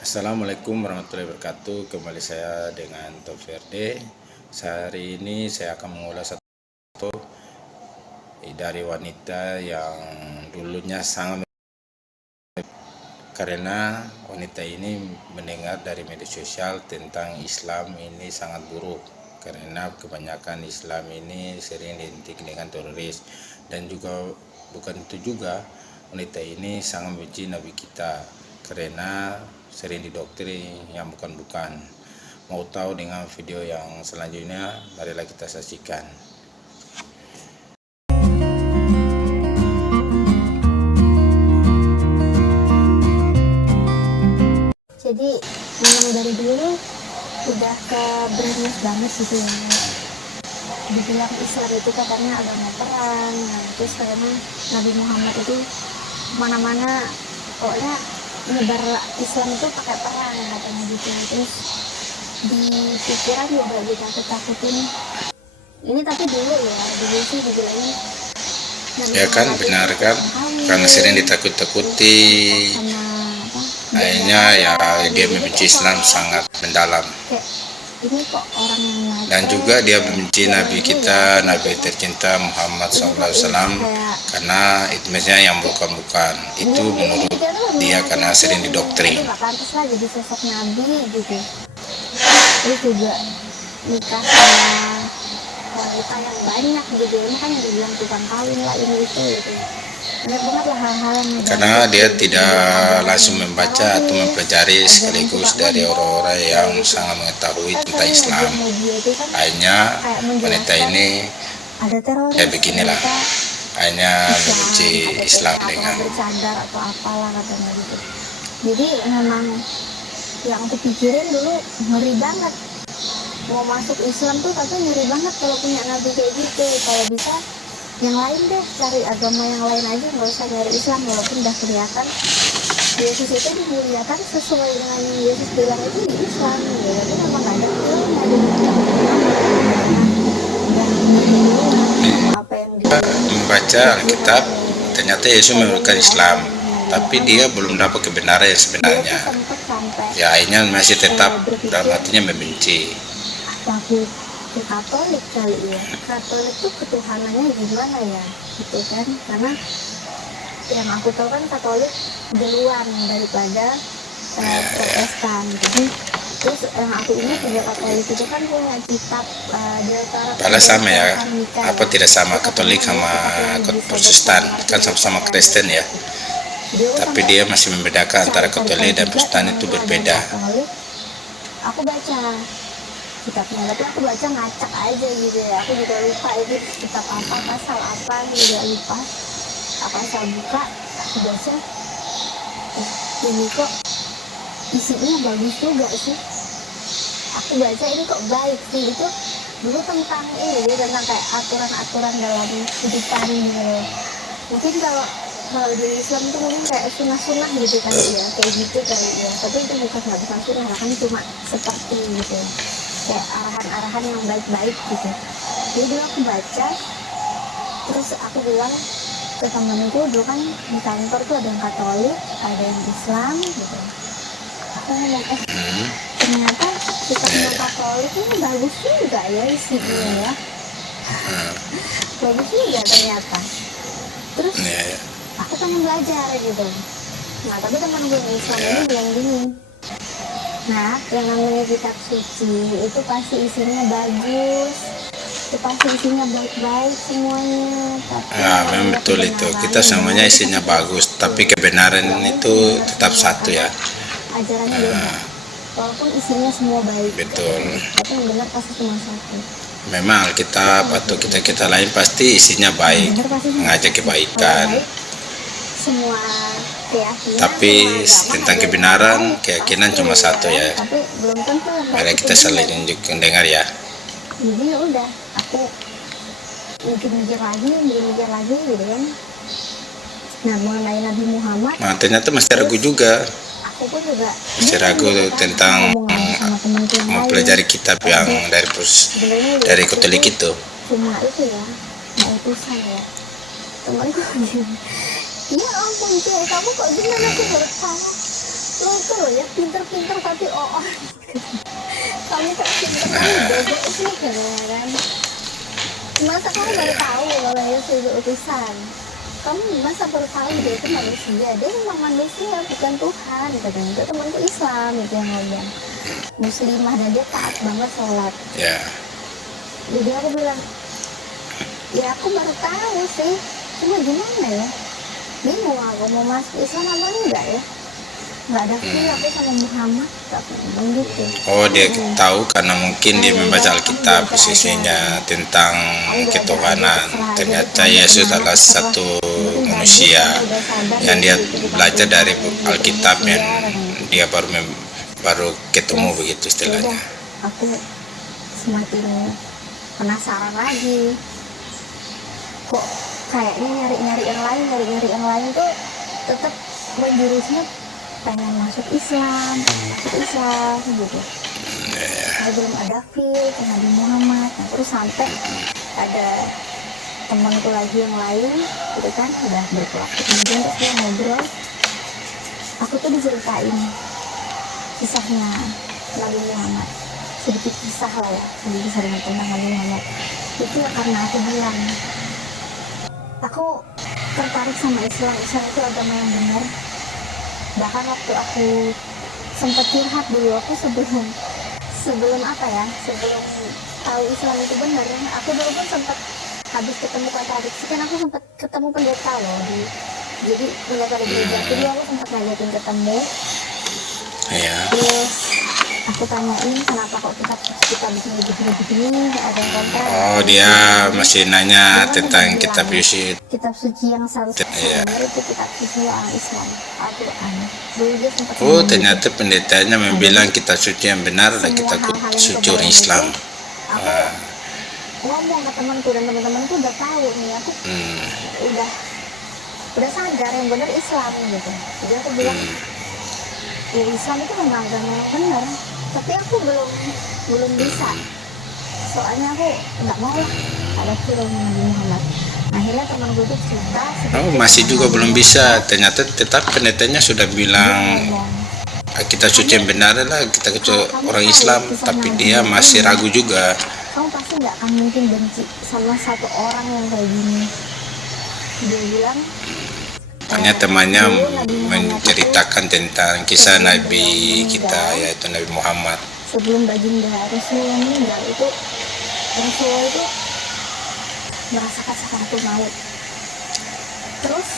Assalamualaikum warahmatullahi wabarakatuh. Kembali saya dengan Toferde. Hari ini saya akan mengulas satu dari wanita yang dulunya sangat, karena wanita ini mendengar dari media sosial tentang Islam ini sangat buruk, karena kebanyakan Islam ini sering identik dengan teroris, dan juga bukan itu juga, wanita ini sangat benci Nabi kita karena sering didoktrin yang bukan-bukan. Mau tahu dengan video yang selanjutnya? Marilah kita saksikan. Jadi memang dari dulu udah ke brainless banget gitu ya. Dibilang Islam itu katanya agama perang, nah, terus karena Nabi Muhammad itu mana-mana pokoknya nyebar Islam itu pakai perang katanya gitu. Terus di pikiran juga ditakut-takutin. Ini tapi dulu sih dibilangin Nabi Ya kan, Muhammad benar itu kan? kawin, Karena sering ditakut-takuti, sama akhirnya ya dia membenci Islam sangat mendalam. kayak ini kok orang yang Dan juga dia membenci Nabi kita, Nabi tercinta Muhammad SAW, karena image-nya yang bukan-bukan. Itu menurut dia karena sering didoktrin. nggak pantas lah jadi sosok Nabi gitu. Terus juga nikah sama wanita yang banyak gitu, ini kan yang dibilang tukang kawin lah ini itu gitu. Banyak banget lah hal-hal yang Karena dia tidak langsung membaca atau mempelajari sekaligus dari orang-orang yang sangat mengetahui tentang Islam. Akhirnya wanita ini ada teroris, ya beginilah, akhirnya membenci Islam dengan bercadar atau apalah katanya gitu. Jadi memang yang aku pikirin dulu ngeri banget mau masuk Islam tuh, tapi ngeri banget kalau punya nabi kayak gitu. Kalau bisa yang lain deh, cari agama yang lain aja, nggak usah nyari Islam. Walaupun udah kelihatan Yesus itu dimuliakan sesuai dengan yang Yesus bilang itu di Islam ya, tapi memang gak ada ilmu apa yang membaca Alkitab. Ternyata Yesus memberikan Islam, tapi dia belum dapat kebenaran yang sebenarnya. Ya akhirnya masih tetap dalam hatinya membenci. Takut ke Katolik kali ya. Katolik tuh ketuhanannya gimana ya gitu kan, karena yang aku tahu kan Katolik duluan daripada Protestan. Jadi terus yang aku ingat juga Katolik itu kan punya kitab Balas sama ya, apa tidak sama Katolik sama Protestan, kan sama-sama Kristen ya, tapi dia masih membedakan antara Katolik dan Protestan itu berbeda. Aku baca kitabnya, tapi aku baca ngacak aja gitu ya, aku juga lupa itu kitab apa, pasal apa, juga lupa. Aku asal buka, aku baca, ini kok isinya bagus juga sih. Aku baca ini kok baik sih. Itu dulu tentang ini, tentang kayak aturan-aturan dalam kehidupan gitu. Mungkin kalau di Islam itu mungkin kayak sunah-sunah gitu kan ya, kayak gitu kali ya. Tapi itu bukan sunah, kan cuma seperti gitu, kayak arahan-arahan yang baik-baik gitu. Jadi dulu aku baca, terus aku bilang ke temenku, dulu kan di kantor tuh ada yang Katolik, ada yang Islam gitu. Aku ngomong ternyata kitabnya Katolik ini bagus juga ya isinya ya, bagus juga ternyata. Terus aku pengen belajar gitu. Nah tapi teman gue yang Islam ini bilang gini, nah yang namanya kitab suci itu pasti isinya bagus, itu pasti isinya baik-baik semuanya. Tapi Nah, memang betul itu. Kita semuanya isinya bagus, tapi kebenaran itu tetap satu ya. Ajarannya beda. Walaupun isinya semua baik. Betul. Tapi yang benar pasti cuma satu. Memang Alkitab atau kita lain pasti isinya baik, mengajak kebaikan. Semua keyakinan. Tapi tentang keyakinan cuma satu ya. Tapi belum tentu. Mari kita saling dengar ya. Jadi ya udah, aku mikir-mikir lagi gitu kan. Nah mengenai Nabi Muhammad. Nah, ternyata masih ragu juga. Aku pun juga masih ragu tentang mempelajari kitab yang dari Katolik itu. Cuma itu ya, utusan ya. Temanku gini, ya ampun cuy, kamu kok gimana, aku baru tahu. Lo tuh ya pinter-pinter tapi kamu kok pinter kamu bego sih kan. Masa kamu baru tahu kalau Yesus itu utusan? Kamu masa baru tahu dia itu manusia? Dia memang manusia, bukan Tuhan. Katanya itu temanku Islam itu yang ngomong, muslimah, dan dia taat banget sholat. Jadi aku bilang, ya aku baru tahu sih, cuma gimana ya, bingung aku mau masuk Islam apa enggak ya. Nggak ada feel aku sama Muhammad, tapi gitu. Oh, dia tahu karena mungkin dia membaca Alkitab sisinya tentang ketuhanan. Ternyata Yesus adalah satu manusia yang dia belajar dari Alkitab, yang dia baru ketemu begitu istilahnya. Aku semakin penasaran lagi, kok kayaknya nyari-nyari yang lain tuh tetap menjurusnya pengen masuk Islam gitu. Saya belum ada feel ke Nabi Muhammad. Nah, terus sampai ada temanku lagi yang lain gitu kan, udah berpelakon, kemudian terus dia ngobrol, aku tuh diceritain kisahnya Nabi Muhammad, sedikit kisah lah ya, sedikit kisah tentang Nabi Muhammad. Itu karena aku bilang aku tertarik sama Islam itu agama yang benar. Bahkan waktu aku sempat curhat dulu, aku sebelum apa ya, sebelum tahu Islam itu benar, aku dulu pun sempat habis ketemu kontradiksi, kan aku sempat ketemu pendeta loh jadi pendeta di gereja, jadi aku sempat ngajakin ketemu. Terus aku tanyain kenapa kok kita bikin begini, ada yang kontra. Oh, dia masih nanya tentang kitab suci. Kitab suci yang satu-satunya itu kitab suci yang Islam, Al-Quran. Oh, ternyata pendetanya membilang kitab suci yang benar adalah kitab suci orang Islam. Aku ngomong ke temanku, dan teman-temanku udah tahu nih, aku udah sadar yang benar Islam gitu. Jadi aku bilang, ya Islam itu memang agama yang benar, tapi aku belum bisa. Soalnya aku nggak mau lah ada film Nabi Muhammad. Akhirnya temanku itu cerita. Oh, masih juga belum bisa. Ternyata tetap pendetanya sudah bilang kita suci yang benar adalah kita orang Islam, tapi dia masih ragu juga. Kamu pasti nggak akan mungkin benci sama satu orang yang kayak gini. Dia bilang, hanya temannya menceritakan tentang kisah Nabi kita, yaitu Nabi Muhammad. Sebelum baginda Rasulullah meninggal itu, Rasulullah itu merasakan sakaratul maut. Terus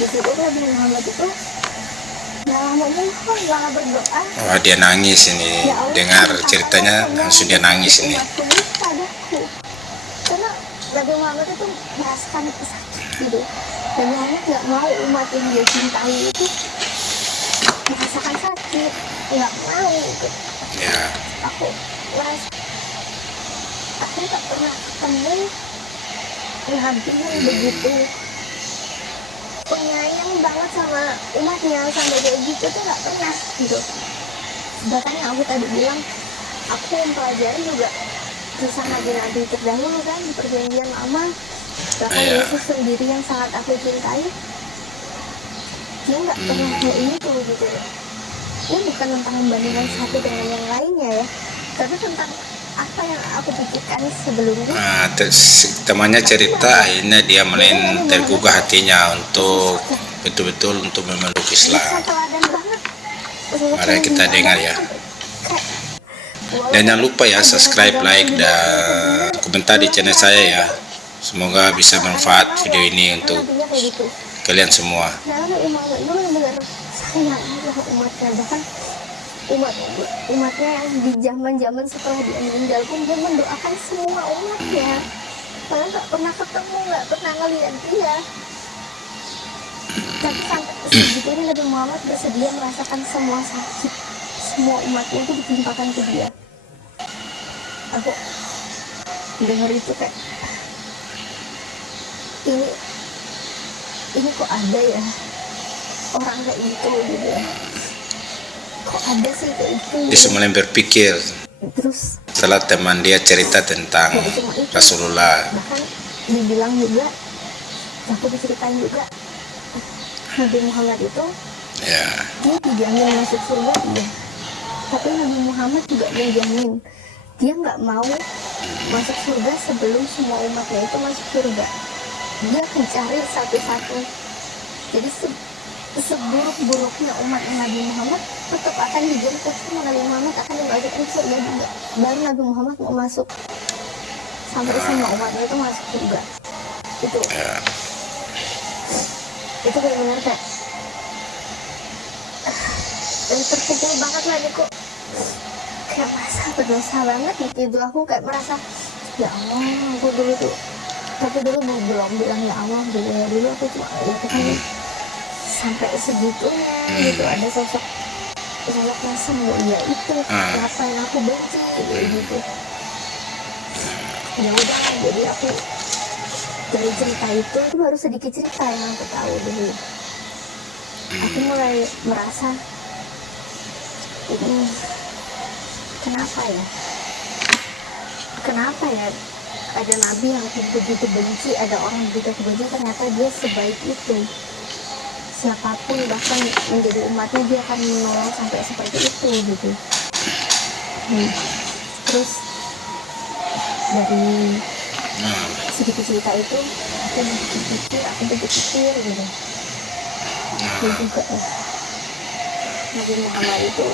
di situ Nabi Muhammad itu malah berdoa. Wah, dia nangis ini. Ya Allah, dengar ceritanya langsung dia nangis ini. Karena Nabi Muhammad itu merasakan sakit gitu. Dan Muhammad nggak mau umat yang dia cintai itu merasakan sakit, nggak mau gitu. Ya. Aku tak pernah ketemu Nabi yang begitu penyayang banget sama umatnya sampai kayak gitu tuh nggak pernah gitu. Bahkan yang aku tadi bilang, aku mempelajari juga kisah nabi-nabi terdahulu kan di perjanjian lama. Bahkan Yesus sendiri yang sangat aku cintai, dia nggak pernah kayak itu gitu. Ini bukan tentang membandingkan satu dengan yang lainnya ya, tapi tentang apa yang aku pikirkan sebelumnya. Temannya cerita akhirnya dia mulai tergugah hatinya untuk betul-betul untuk memeluk Islam. Mari kita dengar ya. Dan jangan lupa ya subscribe, like, dan komentar di channel saya ya. Semoga bisa bermanfaat video ini untuk kalian semua. Umatnya yang di zaman setelah dia meninggal pun dia mendoakan semua umatnya. Padahal nggak pernah ketemu, nggak pernah ngeliat dia. Tapi sampai segitunya Nabi Muhammad bersedia merasakan semua sakit, semua umatnya itu ditimpakan ke dia. Aku dengar itu kayak ini kok ada ya orang kayak gitu gitu ya. Kok ada sih kayak itu? Dia mulai berpikir. Terus setelah teman dia cerita tentang Rasulullah. Bahkan dibilang juga, aku diceritain juga Nabi Muhammad itu Ya. Dia dijamin masuk surga, iya. Tapi Nabi Muhammad juga dia jamin dia nggak mau masuk surga sebelum semua umatnya itu masuk surga. Dia akan cari satu-satu. Jadi seburuk-buruknya umat Nabi Muhammad tetap akan dijemput sama Nabi Muhammad, akan dimasukkan surga juga. Baru Nabi Muhammad mau masuk sampai semua umatnya itu masuk surga. Itu benar-benar kayak terpukul banget lah nih, kok kayak merasa berdosa banget gitu. Aku kayak merasa ya Allah, aku dulu tuh, tapi dulu belum bilang ya Allah gitu ya. Dulu aku cuma ya Tuhan, sampai segitunya gitu ada sosok yang semu ya itu apa yang aku benci gitu. Ya udah, jadi aku dari cerita itu baru sedikit cerita yang aku tahu dulu. Aku mulai merasa kenapa ya ada nabi yang begitu benci, ada orang begitu benci, ternyata dia sebaik itu. Siapapun bahkan menjadi umatnya dia akan menolong sampai seperti itu gitu. Terus dari sedikit cerita itu aku berpikir gitu. Dia juga ya, Nabi Muhammad itu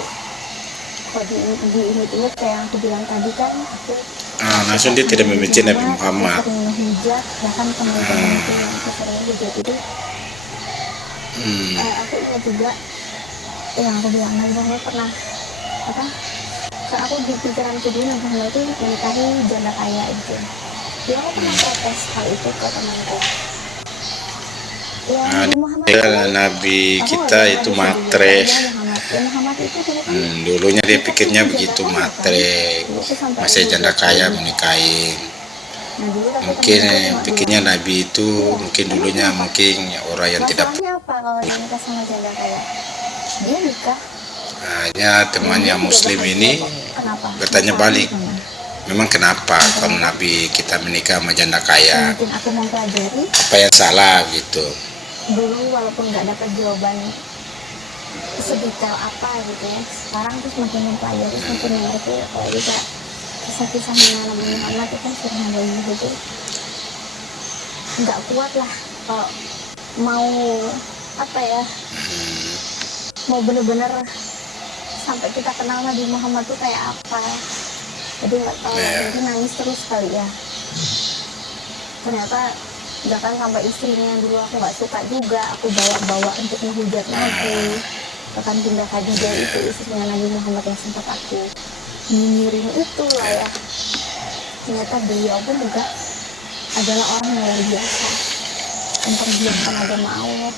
kalau diingat-ingat kayak yang aku bilang tadi kan, aku langsung dia tidak membenci Nabi Muhammad. Sering menghujat, bahkan teman-teman itu yang aku sering hujat itu. Aku ingat juga yang aku bilang, Nabi Muhammad pernah kan aku di pikiranku dulu Nabi Muhammad itu menikahi janda kaya itu. Dia aku pernah protes hal itu ke temanku. Ya, Nabi kita itu matre. Muhammad itu dulunya dia pikirnya begitu, matre, masih janda kaya menikahi. Mungkin pikirnya Nabi itu mungkin dulunya mungkin orang yang tidak. Apa kalau dia nikah sama janda kaya? Dia nikah. Hanya temannya Muslim ini bertanya balik, memang kenapa kalau Nabi kita menikah sama janda kaya? Mungkin aku mempelajari. Apa yang salah gitu? Dulu walaupun nggak dapat jawaban sedetail apa gitu ya, sekarang terus makin mempelajari, makin mengerti kalau juga kisah-kisahnya Nabi Muhammad itu kan sering ada gitu. Nggak kuat lah kalau mau mau bener-bener sampai kita kenal Nabi Muhammad tuh kayak apa. Jadi nggak tahu, mungkin nangis terus kali ya. Ternyata bahkan sampai istrinya yang dulu aku nggak suka juga aku bawa untuk menghujat Nabi. Bahkan pindah Khadijah itu istrinya Nabi Muhammad yang sempat aku nyinyirin itu lah ya. Ternyata beliau pun juga adalah orang yang luar biasa memperjuangkan agama Allah.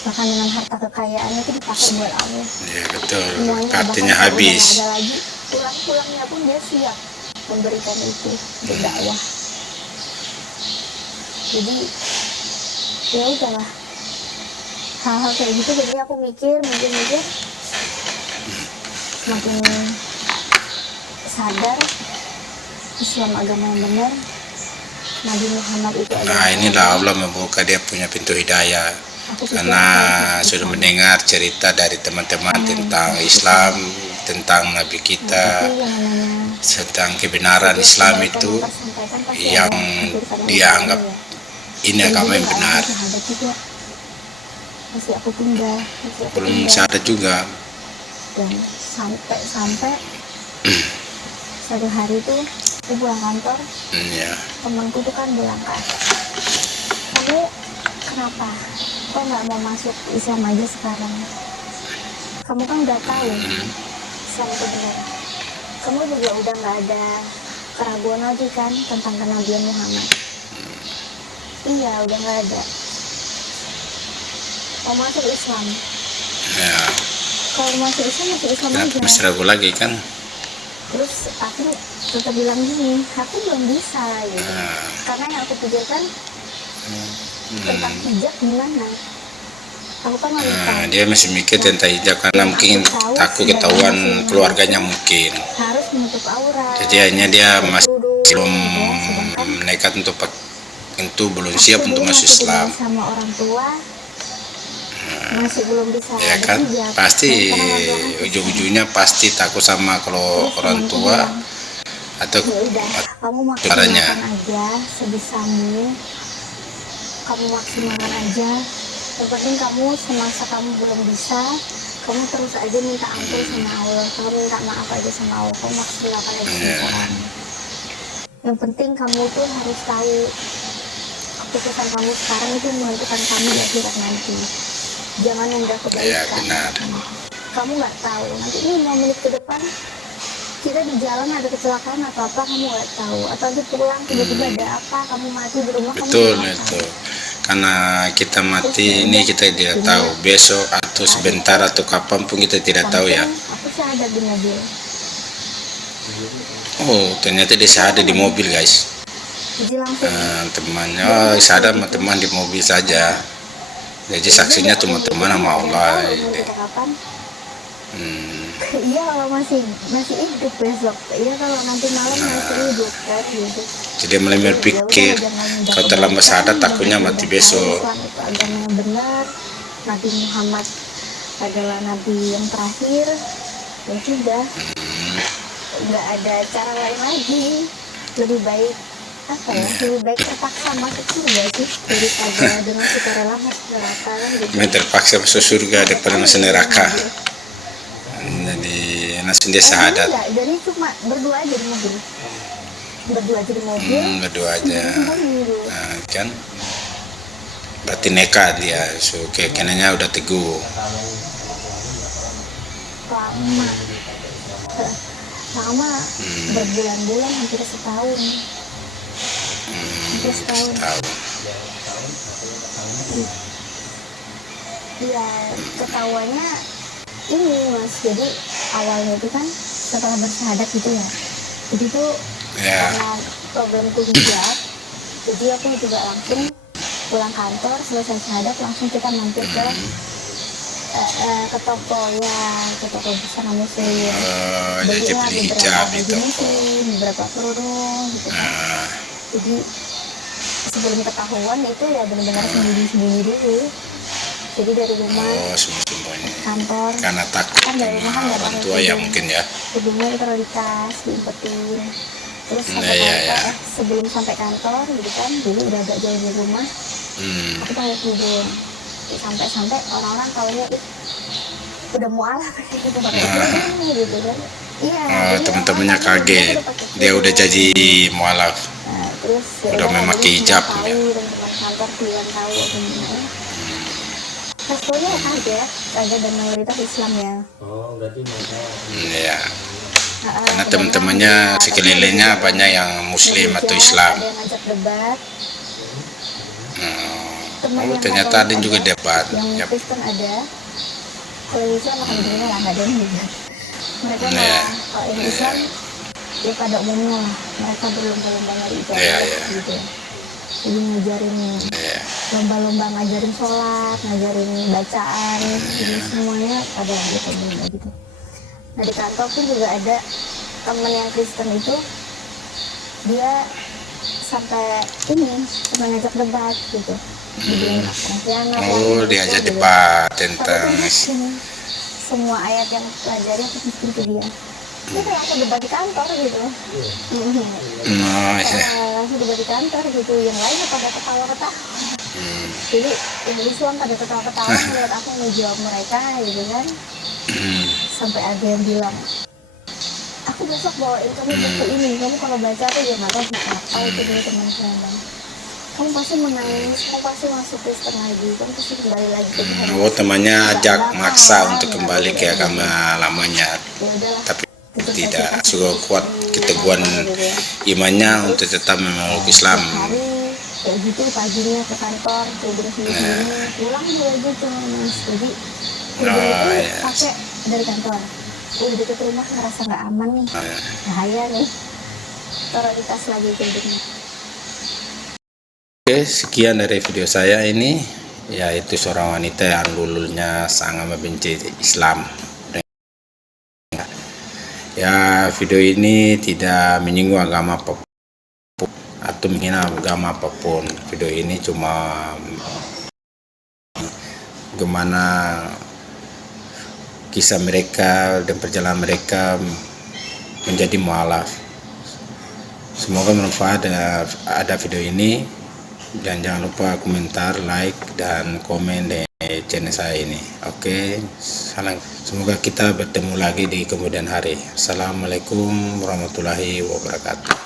Bahkan dengan harta kekayaannya itu dipakai buat Allah. Iya betul. Semuanya artinya habis. Ada lagi pulang-pulangnya pun dia siap memberikan itu berdakwah. Jadi ya udahlah, hal-hal kayak gitu jadi aku mikir semakin sadar Islam agama yang benar, Nabi Muhammad itu Nah inilah Allah membuka dia punya pintu hidayah, karena sudah mendengar cerita dari teman-teman tentang Islam, tentang Nabi kita, tentang kebenaran Islam itu yang dia anggap ini agama yang benar. Belum sadar juga. Dan sampai satu hari itu aku pulang kantor, temanku tuh kan bilang, Kak, kamu kenapa kok nggak mau masuk Islam aja sekarang? Kamu kan udah tahu Islam itu benar. Kamu juga udah nggak ada keraguan lagi kan tentang kenabian Muhammad. Iya, udah nggak ada. Mau masuk Islam? Ya. Kalau masuk Islam aja. Masih ragu lagi kan? Terus aku tetap bilang gini, aku belum bisa gitu. Karena yang aku pikirkan tentang hijab gimana? Aku kan wanita. Dia masih mikir tentang hijab karena mungkin takut ketahuan keluarganya mungkin. Harus menutup aurat. Jadi hanya dia masih belum nekat untuk itu belum siap untuk masuk Islam. Sama orang tua masih belum bisa Ya kan, berhijab. pasti Dan perlahan-lahan ujung-ujungnya pasti takut sama kalau terus orang temanku tua bilang, atau ya udah kamu caranya. maksimalkan aja sebisamu, kamu maksimalkan aja, yang penting kamu semasa kamu belum bisa, kamu terus aja minta ampun sama Allah, kamu minta maaf aja sama Allah, kamu maksimalkan aja sebisa kamu. Yang penting kamu tuh harus tahu keputusan kamu sekarang itu menentukan kamu di akhirat nanti. Jangan nunda kebaikan. Ya benar. Kamu nggak tahu nanti 5 menit ke depan kita di jalan ada kecelakaan atau apa, kamu nggak tahu, atau nanti pulang tiba-tiba ada apa, kamu mati di rumah, Betul kamu nggak itu. tahu. Karena kita mati ini kita tidak tahu besok atau sebentar atau kapan pun kita tidak tahu ya. Aku sadar di mobil. Oh ternyata dia sadar di mobil guys. Jadi langsung Temannya sadar sama teman di mobil saja. Jadi saksinya cuma teman sama Allah. Iya kalau masih hidup besok, iya kalau nanti malam masih hidup kan gitu. Jadi mulai berpikir kalau terlambat sadar takutnya mati besok. Islam itu agama yang benar, Nabi Muhammad adalah nabi yang terakhir, ya sudah, nggak ada cara lain lagi. Lebih baik apa ya, lebih baik terpaksa masuk surga sih daripada dengan kita rela masuk neraka kan gitu. Terpaksa masuk surga daripada masuk neraka. Jadi langsung dia sahadat. Jadi cuma berdua aja di mobil. Berdua aja. Nah, kan berarti nekat dia. So keyakinannya udah teguh. Lama berbulan-bulan, hampir setahun. Iya, ketahuannya ini mas, jadi awalnya itu kan setelah bersyahadat gitu ya, jadi tuh karena problemku hijab, jadi aku juga langsung pulang kantor selesai syahadat langsung kita mampir ke toko busana muslim, belilah beberapa beberapa kerudung gitu kan. Jadi sebelum ketahuan itu ya benar-benar sembunyi dulu. Jadi dari rumah kantor karena takut kan, dari rumah kan orang tua ya mungkin ya, gedungnya ditaruh di tas, diumpetin, terus sebelum sampai kantor gitu kan, jadi udah agak jauh dari rumah, aku pakai kerudung sampai orang-orang taunya udah mualaf gitu pakai kerudung gitu kan. Iya, teman-temannya kaget dia udah jadi mualaf, terus udah memakai hijab ya. Teman kantor bilang tahu responnya kaget dan mayoritas Islam ya. Oh, berarti iya. Karena teman-temannya sekelilingnya banyak yang Muslim atau Islam. Ada yang ngajak debat. Ternyata ada juga debat. Yang Kristen ada. Kalau Islam alhamdulillah lah ada yang debat. Mereka malah kalau yang Islam ya pada umumnya lah, mereka berlomba-lomba ibadah gitu. Jadi ngajarin lomba-lomba ngajarin sholat, ngajarin bacaan, jadi semuanya ada gitu. Nah di kantor pun juga ada temen yang Kristen itu, dia sampai ngajak debat gitu. Diajak debat tentang semua ayat yang pelajari aku bikin ke dia. Kita langsung debat di kantor gitu. Langsung debat di kantor gitu. Yang lainnya pada ketawa-ketawa. Jadi yang Islam pada ketawa-ketawa melihat aku menjawab mereka gitu kan. Sampai ada yang bilang, aku besok bawain kamu buku ini, kamu kalau baca aku juga nggak tahu apa itu dulu teman saya. Kamu pasti menangis, kamu pasti masuk Kristen lagi, kamu pasti kembali lagi ke Tuhan. Temannya ajak maksa untuk kembali ke agama lamanya, tapi tidak sudah kuat keteguhan imannya untuk tetap memeluk Islam. Kayak gitu paginya ke kantor, pulang juga gitu mas. Jadi pakai dari kantor, udah deket rumah ngerasa nggak aman nih, bahaya nih, taruh di tas lagi kudungnya. Oke, sekian dari video saya ini, yaitu seorang wanita yang dulunya sangat membenci Islam. Ya, video ini tidak menyinggung agama apapun atau menghina agama apapun. Video ini cuma gimana kisah mereka dan perjalanan mereka menjadi mualaf. Semoga bermanfaat ada video ini, dan jangan lupa komentar, like, dan komen di channel saya ini. Oke, salam. Semoga kita bertemu lagi di kemudian hari. Assalamualaikum warahmatullahi wabarakatuh.